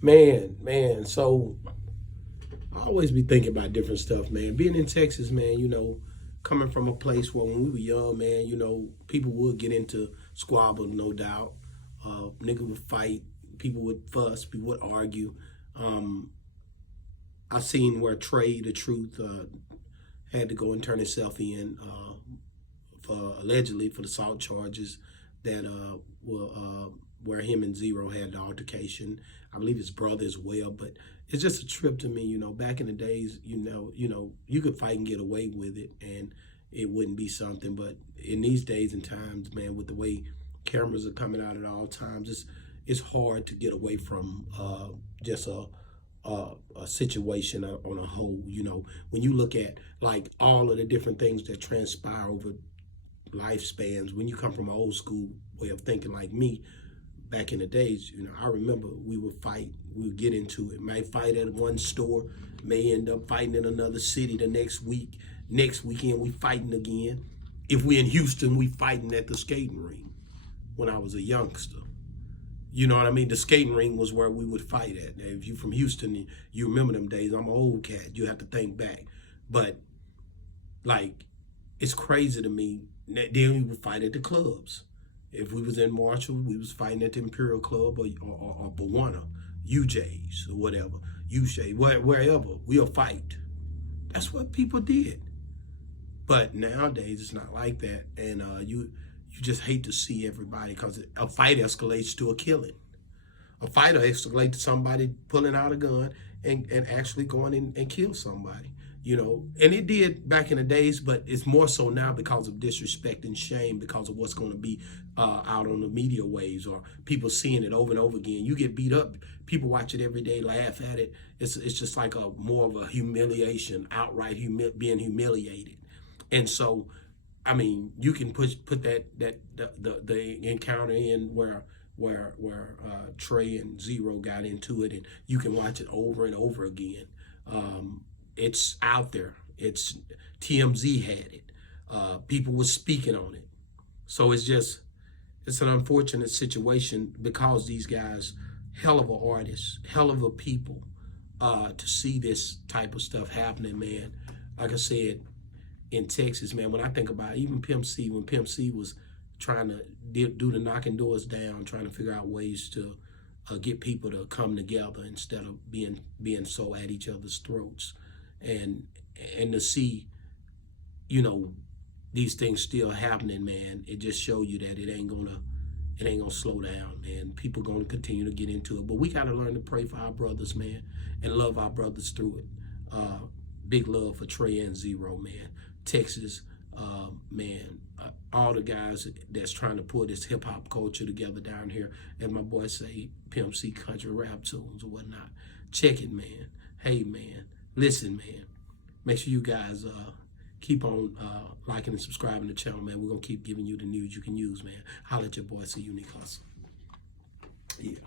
Man. So I always be thinking about different stuff, man. Being in Texas, man, coming from a place where when we were young, man, people would get into squabble, no doubt. Nigga would fight, people would fuss, people would argue. Um, I seen where Trae, the truth, had to go and turn himself in for allegedly for the assault charges that were where him and Zero had the altercation. I believe his brother as well, but it's just a trip to me. Back in the days, you could fight and get away with it, and it wouldn't be something. But in these days and times, man, with the way cameras are coming out at all times, it's hard to get away from just a situation on a whole. When you look at like all of the different things that transpire over lifespans, when you come from an old school way of thinking like me, back in the days, I remember we would fight, we would get into it, might fight at one store, may end up fighting in another city the next week. Next weekend, we fighting again. If we in Houston, we fighting at the skating ring when I was a youngster. You know what I mean? The skating ring was where we would fight at. Now, if you from Houston, you remember them days. I'm an old cat. You have to think back. But, like, it's crazy to me. Then we would fight at the clubs. If we was in Marshall, we was fighting at the Imperial Club or Bawana, UJ's or whatever, UJ, wherever, we'll fight. That's what people did. But nowadays, it's not like that. And you just hate to see everybody, because a fight escalates to a killing. A fight escalates to somebody pulling out a gun and actually going in and kill somebody. And it did back in the days, but it's more so now because of disrespect and shame, because of what's going to be out on the media waves, or people seeing it over and over again. You get beat up, people watch it every day, laugh at it. It's just like a more of a humiliation, outright being humiliated. And so, I mean, you can put that the encounter in where Trae and Zero got into it, and you can watch it over and over again. It's out there. It's TMZ had it. People were speaking on it. So it's an unfortunate situation, because these guys, hell of a artists, hell of a people, to see this type of stuff happening, man. Like I said, in Texas, man, when I think about even Pimp C, when Pimp C was trying to do the knocking doors down, trying to figure out ways to get people to come together instead of being so at each other's throats. And to see, these things still happening, man, it just show you that it ain't gonna slow down, man. People gonna continue to get into it, but we gotta learn to pray for our brothers, man, and love our brothers through it. Big love for Trae and Zero, man. Texas, man, all the guys that's trying to put this hip hop culture together down here, and my boy say Pimp C country rap tunes or whatnot. Check it, man. Hey, man. Listen, man, make sure you guys keep on liking and subscribing to the channel, man. We're going to keep giving you the news you can use, man. Holla at your boy, see Unique Hustle. Yeah.